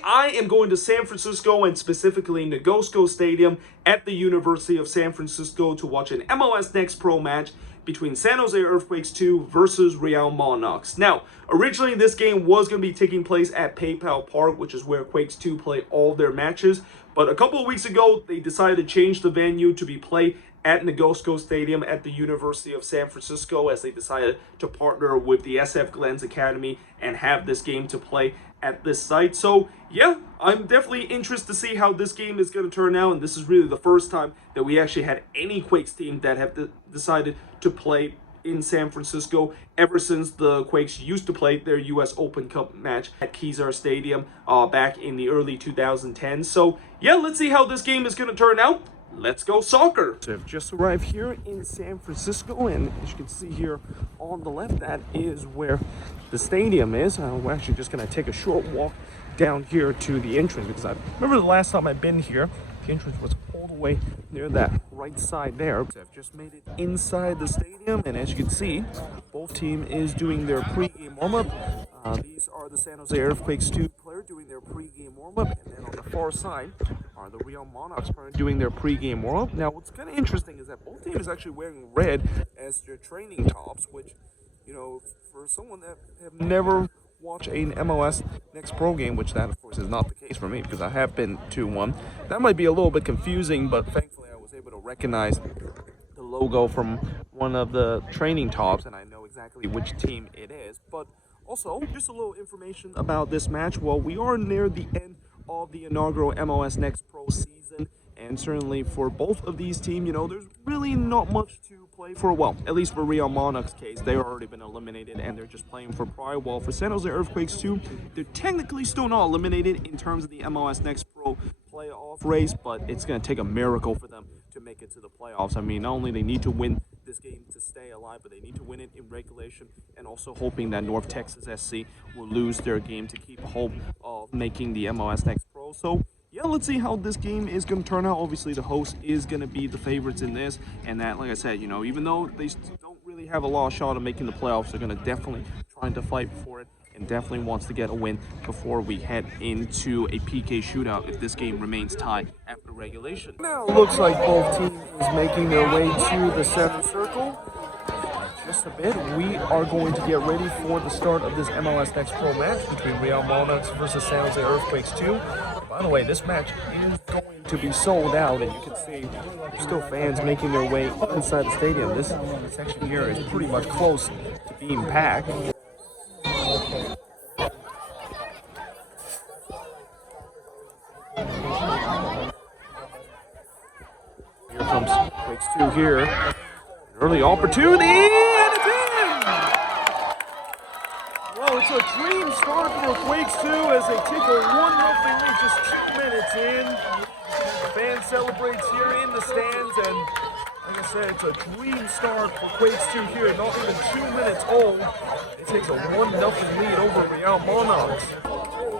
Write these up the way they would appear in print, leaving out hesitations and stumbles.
today I am going to San Francisco and specifically Negosco Stadium at the University of San Francisco to watch an MLS Next Pro match between San Jose Earthquakes 2 versus Real Monarchs. Now, originally this game was going to be taking place at PayPal Park, which is where Quakes 2 play all their matches. But a couple of weeks ago, they decided to change the venue to be played at Negosco Stadium at the University of San Francisco, as they decided to partner with the SF Glens Academy and have this game to play at this site. So yeah, I'm definitely interested to see how this game is going to turn out, and this is really the first time that we actually had any Quakes team that have decided to play in San Francisco ever since the Quakes used to play their US Open Cup match at Kezar Stadium back in the early 2010s. So yeah, let's see how this game is going to turn out. Let's go soccer! So I've just arrived here in San Francisco, and as you can see here on the left, that is where the stadium is. We're actually just going to take a short walk down here to the entrance, because I remember the last time I've been here, the entrance was all the way near that right side there. So I've just made it inside the stadium, and as you can see, both team is doing their pre-game warm-up. These are the San Jose Earthquakes 2 player doing their pre-game warm-up, and then on the far side are the Real Monarchs player doing their pre-game warm-up. Now, what's kind of interesting is that both teams actually wearing red as their training tops, which, you know, for someone that have never watched an MLS Next Pro game, which that, of course, is not the case for me because I have been to one, that might be a little bit confusing, but thankfully I was able to recognize the logo from one of the training tops, and I know exactly which team it is. But also, just a little information about this match. Well, we are near the end of the inaugural MLS Next Pro season, and certainly for both of these teams, you know, there's really not much to play for. Well, at least for Real Monarchs' case, they've already been eliminated and they're just playing for pride. While for San Jose Earthquakes 2, they're technically still not eliminated in terms of the MLS Next Pro playoff race, but it's going to take a miracle for them to make it to the playoffs. I mean, not only they need to win this game to stay alive, but they need to win it in regulation, and also hoping that North Texas SC will lose their game to keep hope of making the MLS Next Pro. So yeah, let's see how this game is going to turn out. Obviously, the host is going to be the favorites in this, and that, like I said, you know, even though they don't really have a lot of shot of making the playoffs, they're going to definitely try to fight for it, and definitely wants to get a win before we head into a PK shootout if this game remains tied after regulation. Now it looks like both teams is making their way to the center circle. Just a bit, we are going to get ready for the start of this MLS Next Pro match between Real Monarchs versus San Jose Earthquakes 2. By the way, this match is going to be sold out, and you can see there's still fans making their way inside the stadium. This section here is pretty much close to being packed. Here comes Quakes 2 here. An early opportunity, and it's in! Well, it's a dream start for Quakes 2 as they take a 1-0 lead just 2 minutes in. The fans celebrates here in the stands, and like I said, it's a dream start for Quakes 2 here, not even 2 minutes old. It takes a 1-0 lead over Real Monarchs.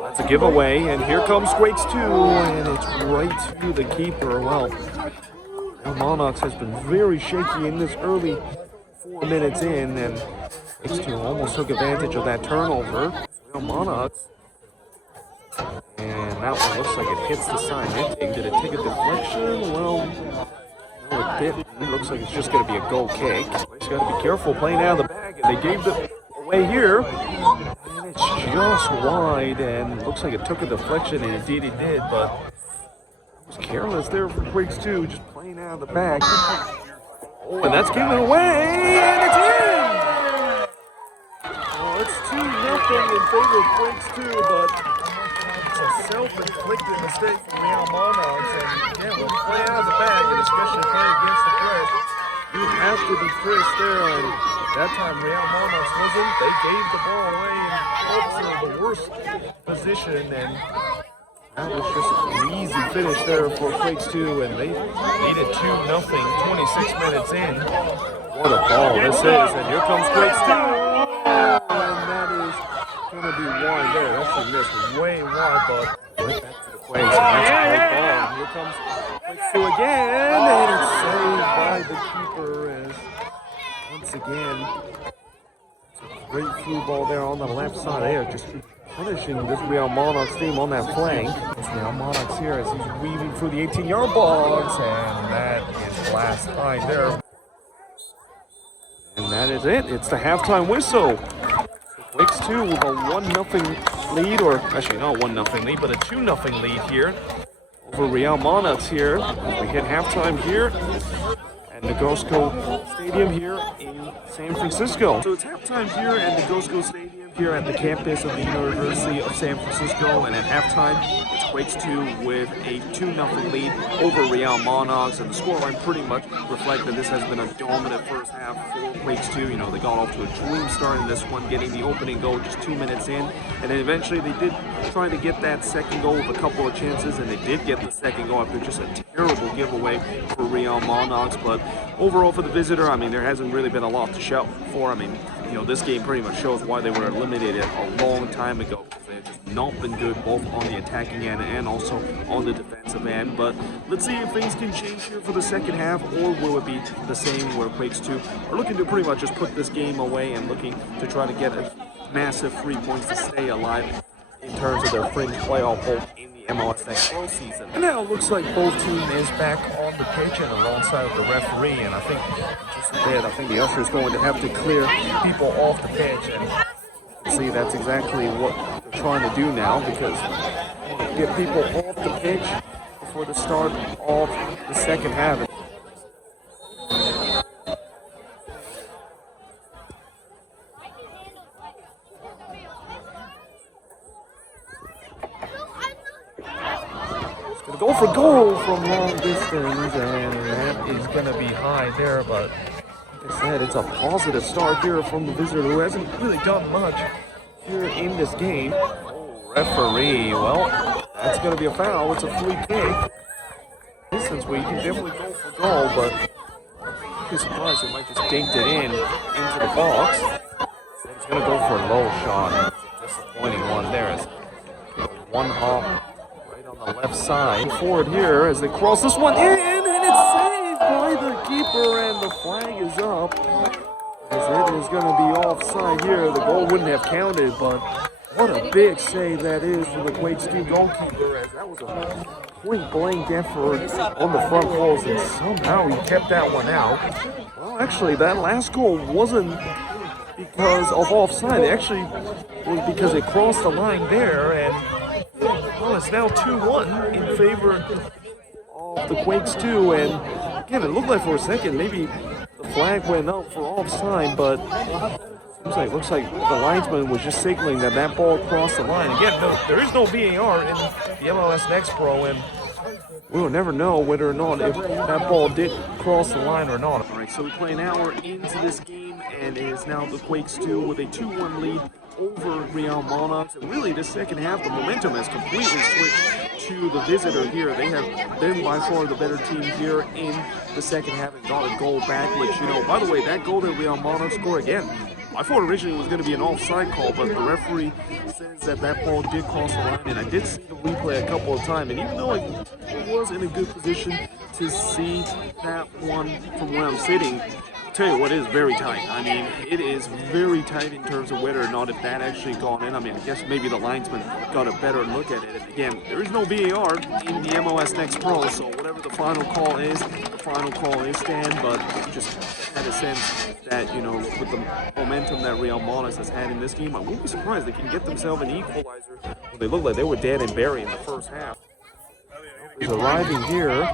That's a giveaway, and here comes Quakes 2, and it's right to the keeper. Well, Real Monarchs has been very shaky in this early 4 minutes in, and Quakes 2 almost took advantage of that turnover. Real Monarchs, and that one looks like it hits the side netting. Did it take a deflection? Well, no, it didn't. It looks like it's just going to be a goal kick. Quakes got to be careful playing out of the bag, and they gave it away here. And it's just wide, and looks like it took a deflection, and indeed it did, but it was careless there for Quakes 2, just playing out of the bag. Oh, and that's given away, and it's in! Oh, it's 2-0 in favor of Quakes 2, but it's a self-inflicted mistake from Real Monarchs, and yeah, we'll play out of the bag, and especially play against the press. You have to be crisp there, and that time Real Monarchs wasn't. They gave the ball away in probably the worst position, and that was just an easy finish there for Quakes 2, and they needed 2-0, 26 minutes in. What a ball this is, and here comes Quakes 2, and that is going to be wide there. That should miss way wide, but right back to the Quakes. That's a great ball. And here comes Quakes 2 again, and it's saved by the keeper as once again, it's a great through ball there on the left side there, just punishing this Real Monarchs team on that flank. It's Real Monarchs here as he's weaving through the 18-yard box, and that is last time there. And that is it. It's the halftime whistle. Quakes 2 with a 1-0 lead, or actually not 1-0 lead, but a 2-0 lead here over Real Monarchs here. As we hit halftime here at Negosco Stadium here in San Francisco. So it's halftime here at Negosco Stadium here at the campus of the University of San Francisco, and at halftime it's Quakes 2 with a 2-0 lead over Real Monarchs, and the scoreline pretty much reflects that this has been a dominant first half for Quakes 2. You know, they got off to a dream start in this one, getting the opening goal just 2 minutes in, and then eventually they did try to get that second goal with a couple of chances, and they did get the second goal after just a terrible giveaway for Real Monarchs. But overall for the visitor, I mean, there hasn't really been a lot to shout for. I mean, you know, this game pretty much shows why they were eliminated a long time ago. They've just not been good both on the attacking end and also on the defensive end. But let's see if things can change here for the second half, or will it be the same where Quakes 2 are looking to pretty much just put this game away and looking to try to get a massive 3 points to stay alive in terms of their fringe playoff hope in the MLS Next Pro season. And now it looks like both teams is back on the pitch and alongside of the referee, and I think just a bit, I think the usher is going to have to clear people off the pitch, and see that's exactly what they're trying to do now, because get people off the pitch before the start of the second half. Go for goal from long distance, and that is going to be high there, but like I said, it's a positive start here from the visitor who hasn't really done much here in this game. Oh, referee, well, that's going to be a foul. It's a free kick. Distance where you can definitely go for goal, but I'd be surprised they might just dinked it in into the box. It's going to go for a low shot. It's a disappointing one there. It's one hop on the left side. Forward here as they cross this one in, and it's saved by the keeper, and the flag is up. As it is going to be offside here. The goal wouldn't have counted, but what a big save that is for the Quakes 2 goalkeeper, as that was a point-blank effort on the front post, and somehow he kept that one out. Well, actually, that last goal wasn't because of offside. It actually was because it crossed the line there, and well, it's now 2-1 in favor of the Quakes 2, and again, it looked like for a second maybe the flag went up for offside, but it looks like the linesman was just signaling that that ball crossed the line. Again, there is no VAR in the MLS Next Pro, and we'll never know whether or not if that ball did cross the line or not. All right, so we play an hour into this game, and it is now the Quakes 2 with a 2-1 lead over Real Monarchs, and really this second half the momentum has completely switched to the visitor here. They have been by far the better team here in the second half and got a goal back, which, you know, by the way, that goal that Real Monarchs scored, again, I thought originally it was going to be an offside call, but the referee says that that ball did cross the line, and I did see the replay a couple of times, and even though I was in a good position to see that one from where I'm sitting, tell you what, it is very tight. I mean, it is very tight in terms of whether or not if that actually gone in. I mean, I guess maybe the linesman got a better look at it. And again, there is no VAR in the MLS Next Pro, so whatever the final call is stand. But just had a sense that, you know, with the momentum that Real Monarchs has had in this game, I wouldn't be surprised they can get themselves an equalizer. Well, they look like they were dead and buried in the first half. He's arriving here.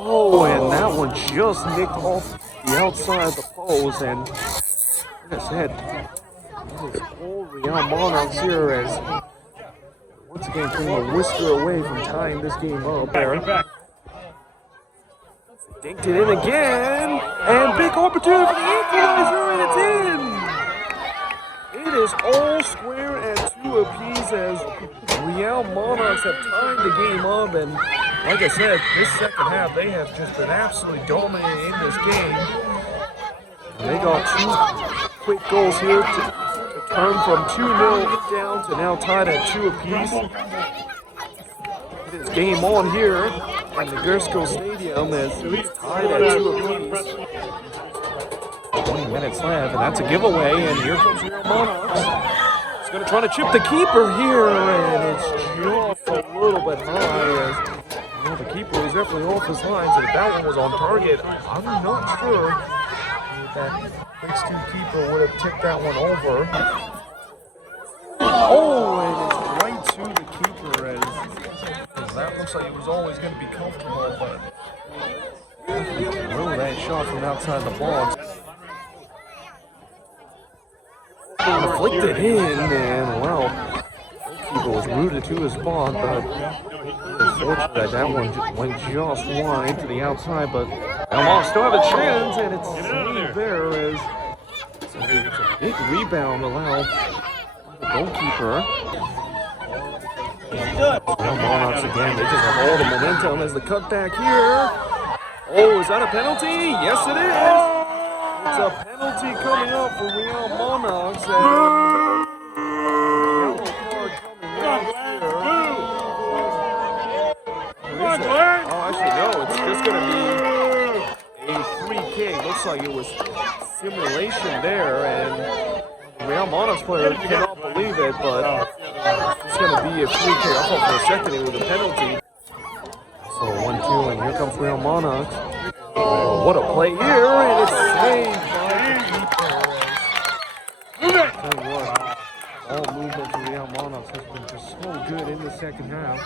Oh, and that one just nicked off the outside of the post, and like I said, it is all Real Monarchs here as once again came a whisker away from tying this game up there. Dinked it in again, and big opportunity for the equalizer, and it's in! It is all square at 2 apiece as Real Monarchs have tied the game up, and like I said, this second half, they have just been absolutely dominating in this game. And they got 2 quick goals here to turn from 2-0 down to now tied at 2 apiece. It is game on here at Negosco Stadium as it's tied at 2 apiece. 20 minutes left, and that's a giveaway, and here comes Real Monarchs. He's going to try to chip the keeper here, and it's just a little bit high. As, well, the keeper was definitely off his lines, and if that one was on target, I'm not sure if that Quakes 2 keeper would have tipped that one over. Oh, and it's right to the keeper, as that looks like it was always going to be comfortable, but really that shot from outside the box. Flicked it in, and well, the keeper was rooted to his spot, but unfortunately that one just went just wide to the outside, but Elmont still have a chance, and it's saved there as it's a big rebound allowed the goalkeeper. Real Monarchs again, they just have all the momentum as the cutback here. Oh, is that a penalty? Yes, it is. It's a penalty coming up for Real Monarchs. And yellow card coming out here. Oh, actually, no. It's just going to be a free kick. Looks like it was simulation there, and the Real Monarchs player cannot believe it, but it's going to be a free kick. I thought for a second it was a penalty. So 1-2, and here comes Real Monarchs. Oh, what a play here, and it's saved by the keeper. Tell you what, all movement for Real Monarchs has been just so good in the second half.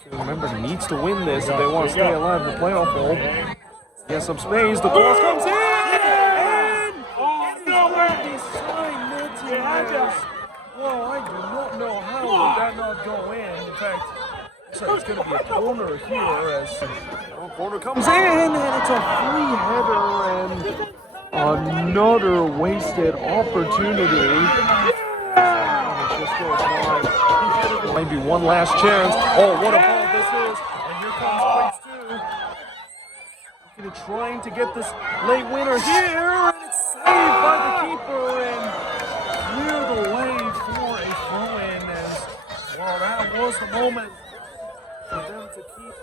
Still remember, needs to win this if they want to stay alive in the playoff hole. He has some space, the cross comes in, and it's going to be signed mid-to-years. Well, I do not know how did that not go in. In fact, so it's going to be a corner here as the corner comes in, and it's a free header and another wasted opportunity. And it just goes wide. Maybe one last chance. Oh, what a ball this is. And here comes Quakes 2. Trying to get this late winner here, and it's saved by the keeper and clear the way for a throw-in as, well, that was the moment for them to keep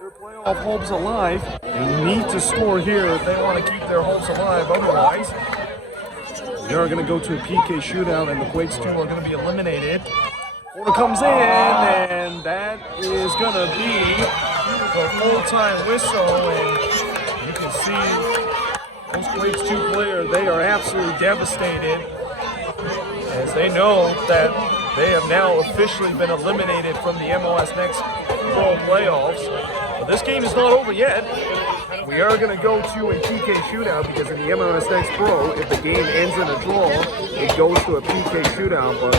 their playoff hopes alive. They need to score here if they want to keep their hopes alive. Otherwise, they are going to go to a PK shootout, and the Quakes 2 are going to be eliminated. Corner comes in, and that is going to be the full-time whistle. And you can see those Quakes 2 players, they are absolutely devastated as they know that they have now officially been eliminated from the MLS Next Pro playoffs. But this game is not over yet. We are going to go to a PK shootout because in the MLS Next Pro, if the game ends in a draw, it goes to a PK shootout. But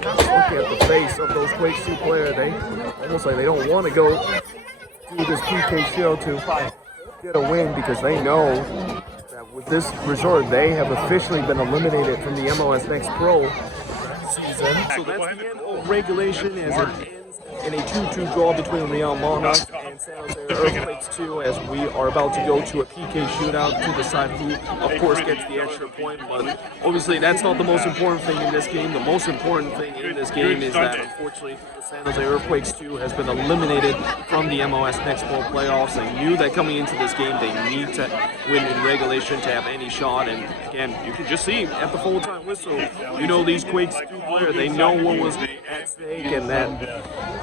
just look at the face of those Quakes 2 players. They almost like they don't want to go to this PK shootout to get a win because they know that with this result, they have officially been eliminated from the MLS Next Pro season. So that's the end of regulation as it ends in a 2-2 draw between Real Monarchs and San Jose Earthquakes 2 as we are about to go to a PK shootout to decide who, of course, gets the extra point. But obviously, that's not the most important thing in this game. The most important thing in this game is that, unfortunately, the San Jose Earthquakes 2 has been eliminated from the MLS Next Pro playoffs. They knew that coming into this game, they need to win in regulation to have any shot. And again, you can just see at the full-time whistle, you know these Quakes 2 players, they know what was at stake, and that,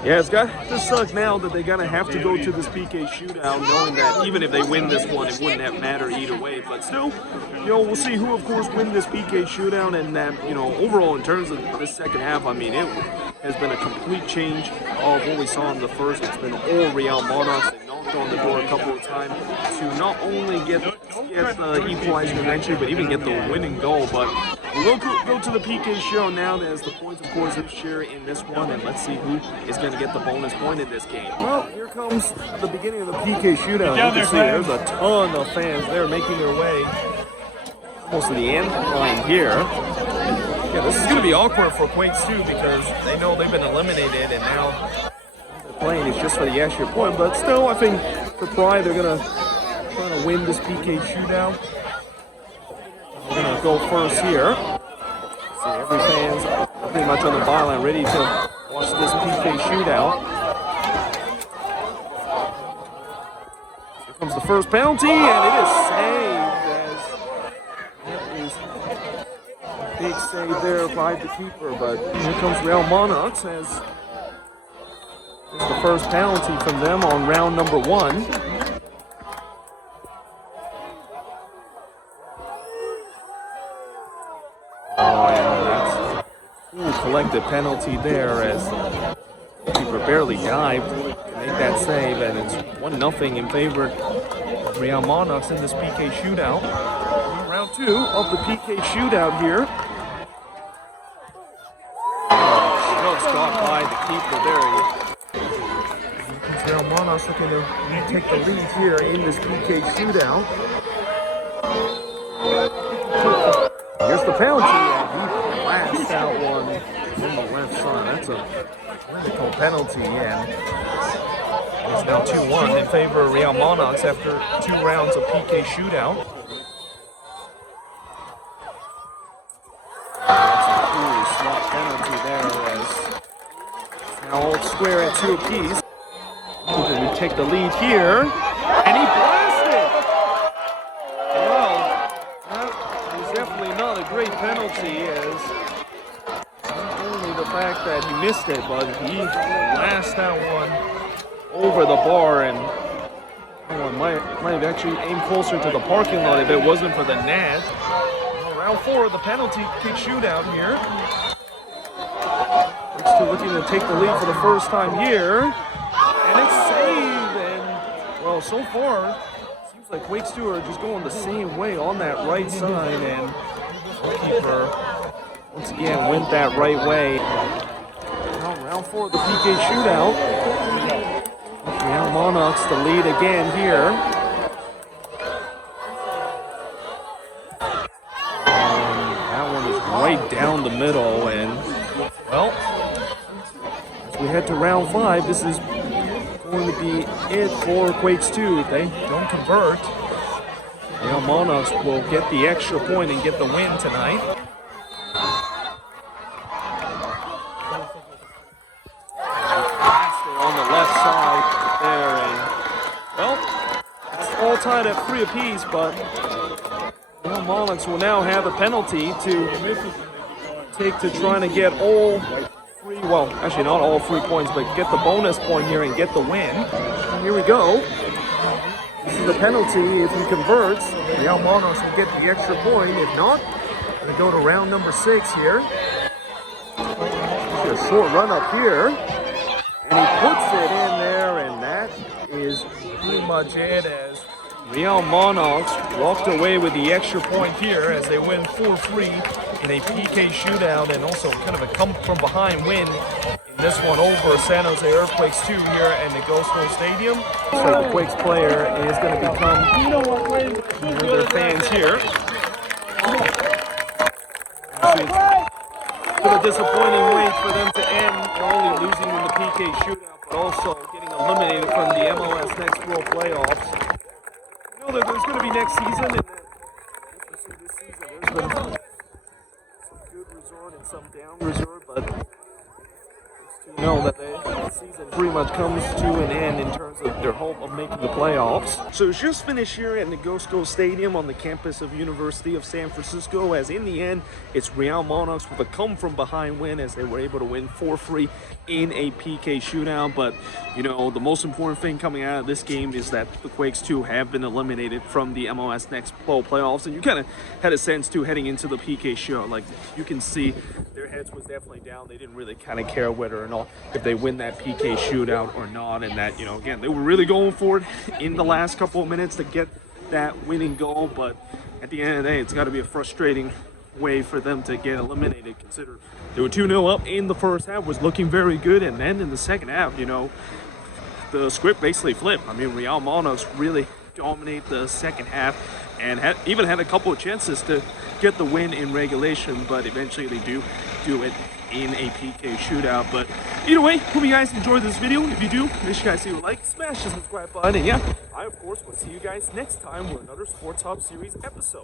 yeah, it's got to suck now that they're going to have to go to this PK shootout, knowing that even if they win this one, it wouldn't have mattered either way. But still, you know, we'll see who, of course, win this PK shootout, and that, you know, overall in terms of this second half, I mean, it has been a complete change of what we saw in the first. It's been all Real Monarchs. They knocked on the door a couple of times to not only get the equalizer eventually, but even get the winning goal. But we'll go to the PK show now as the points, of course, is share in this one, and let's see who is going to get the bonus point in this game. Well, here comes the beginning of the PK shootout. You can see there's a ton of fans there making their way almost to the end line here. Yeah, this is going to be awkward for Quakes 2 because they know they've been eliminated, and now they're playing is just for the extra point. But still, I think for pride, they're going to try to win this PK shootout. We're going to go first here. See, every fan's pretty much on the byline, ready to watch this PK shootout. Here comes the first penalty, and it is saved as that is big save there by the keeper, but here comes Real Monarchs as it's the first penalty from them on round number 1. Oh, yeah, that's a collective penalty there as the keeper barely dived to make that save, and it's 1-0 in favor of Real Monarchs in this PK shootout. Round 2 of the PK shootout here. Just got by the keeper there. Real Monarchs looking to take the lead here in this PK shootout. Here's the penalty, and he blasts out one from the left side. That's a critical penalty, and it's now 2-1 in favor of Real Monarchs after 2 rounds of PK shootout. That's a cool slot penalty there, as now all square at 2 apiece. We take the lead here, and he blasted! Well, that is definitely not a great penalty, as not only the fact that he missed it, but he blasted that one over the bar, and might have actually aimed closer to the parking lot if it wasn't for the net. Round 4 of the penalty kick shootout here. Quakes still looking to take the lead for the first time here. And it's saved. And, well, so far, it seems like Quakes 2 are just going the same way on that right side. And the keeper, once again, went that right way. Now, round 4 of the PK shootout. Real Monarchs the lead again here. Right down the middle, and well, as we head to round 5, this is going to be it for Quakes 2. If they don't convert, Real Monarchs will get the extra point and get the win tonight. On the left side there, and well, it's all tied at 3 apiece, but Real Monarchs will now have a penalty to take to trying to get all 3, well, actually not all 3 points, but get the bonus point here and get the win. And here we go. This is the penalty. If he converts, Real Monarchs will get the extra point. If not, we go to round number 6 here. A short run up here, and he puts it in there, and that is pretty much it, as Real Monarchs walked away with the extra point here as they win 4-3 in a PK shootout, and also kind of a come-from-behind win in this one over San Jose Earthquakes 2 here at Negosco Stadium. So the Quakes player is going to become one of their fans here. It's been a disappointing way for them to end, not only losing in the PK shootout, but also getting eliminated from the MLS Next Pro playoffs. That there's going to be next season, and this season there's been some good resort and some down resort, but you know that the season pretty much comes to an end in terms of their hope of making the playoffs. So it's just finished here at Negosco Stadium on the campus of University of San Francisco, as in the end it's Real Monarchs with a come-from-behind win as they were able to win 4-3 in a PK shootout. But you know, the most important thing coming out of this game is that the Quakes 2 have been eliminated from the MLS Next Pro playoffs, and you kind of had a sense too heading into the PK shootout. Like, you can see their heads was definitely down. They didn't really kind of care whether or not if they win that PK shootout or not, and that, you know, again, they were really going for it in the last couple of minutes to get that winning goal. But at the end of the day, it's got to be a frustrating way for them to get eliminated, considering they were 2-0 up in the first half, was looking very good, and then in the second half, you know, the script basically flipped. I mean, Real Monarchs really dominate the second half and even had a couple of chances to get the win in regulation, but eventually they do it in a PK shootout. But either way, hope you guys enjoyed this video. If you do, make sure you guys leave a like, smash the subscribe button, and yeah, I of course will see you guys next time with another Sporthop series episode.